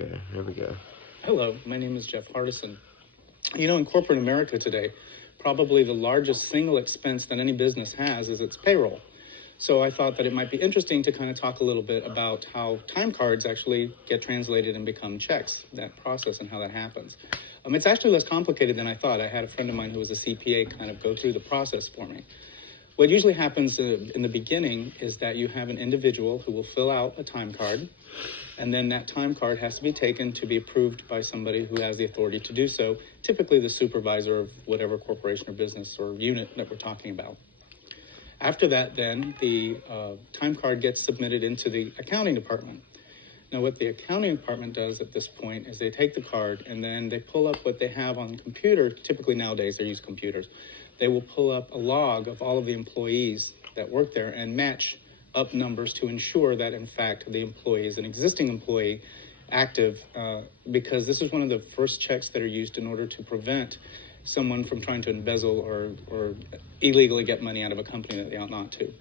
Okay, here we go. Hello, my name is Jeff Hardison. You know, in corporate America today, probably the largest single expense that any business has is its payroll. So I thought that it might be interesting to kind of talk a little bit about how time cards actually get translated and become checks, that process and how that happens. It's actually less complicated than I thought. I had a friend of mine who was a CPA kind of go through the process for me. What usually happens in the beginning is that you have an individual who will fill out a time card, and then that time card has to be taken to be approved by somebody who has the authority to do so, typically the supervisor of whatever corporation or business or unit that we're talking about. After that, then, the time card gets submitted into the accounting department. Now, what the accounting department does at this point is they take the card and then they pull up what they have on the computer. Typically nowadays they use computers. They will pull up a log of all of the employees that work there and match up numbers to ensure that, in fact, the employee is an existing employee active, because this is one of the first checks that are used in order to prevent someone from trying to embezzle or illegally get money out of a company that they ought not to.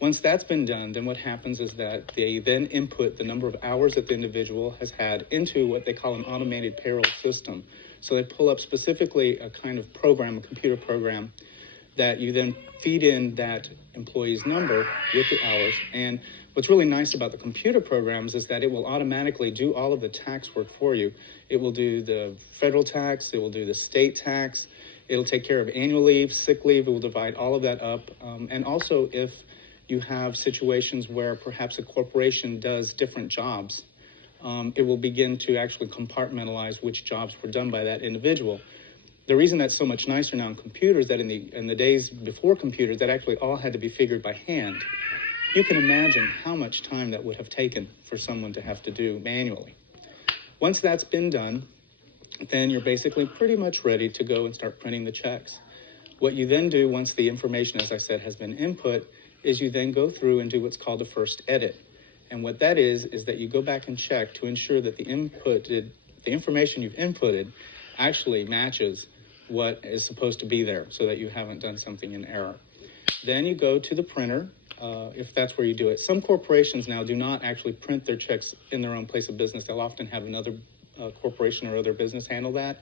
Once that's been done, then what happens is that they then input the number of hours that the individual has had into what they call an automated payroll system. So they pull up specifically a kind of program, a computer program, that you then feed in that employee's number with the hours. And what's really nice about the computer programs is that it will automatically do all of the tax work for you. It will do the federal tax, it will do the state tax, it'll take care of annual leave, sick leave, it will divide all of that up. And also if you have situations where perhaps a corporation does different jobs, it will begin to actually compartmentalize which jobs were done by that individual. The reason that's so much nicer now in computers, that in the days before computers, that actually all had to be figured by hand. You can imagine how much time that would have taken for someone to have to do manually. Once that's been done, then you're basically pretty much ready to go and start printing the checks. What you then do once the information, as I said, has been input, is you then go through and do what's called a first edit. And what that is that you go back and check to ensure that the information you've inputted actually matches what is supposed to be there, so that you haven't done something in error. Then you go to the printer, if that's where you do it. Some corporations now do not actually print their checks in their own place of business. They'll often have another corporation or other business handle that.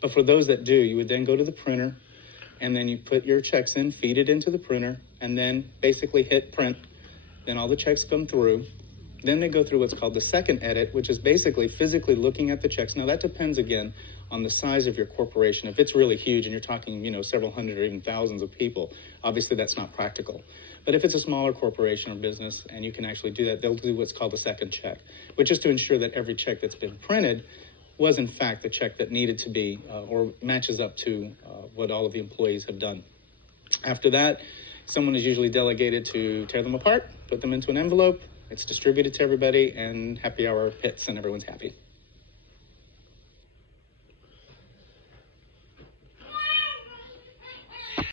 But for those that do, you would then go to the printer, and then you put your checks in, feed it into the printer, and then basically hit print. Then all the checks come through. Then they go through what's called the second edit, which is basically physically looking at the checks. Now that depends again on the size of your corporation. If it's really huge and you're talking, several hundred or even thousands of people, obviously that's not practical. But if it's a smaller corporation or business and you can actually do that, they'll do what's called a second check, which is to ensure that every check that's been printed was in fact the check that needed to be or matches up to what all of the employees have done. After that, someone is usually delegated to tear them apart, put them into an envelope, it's distributed to everybody, and happy hour hits and everyone's happy.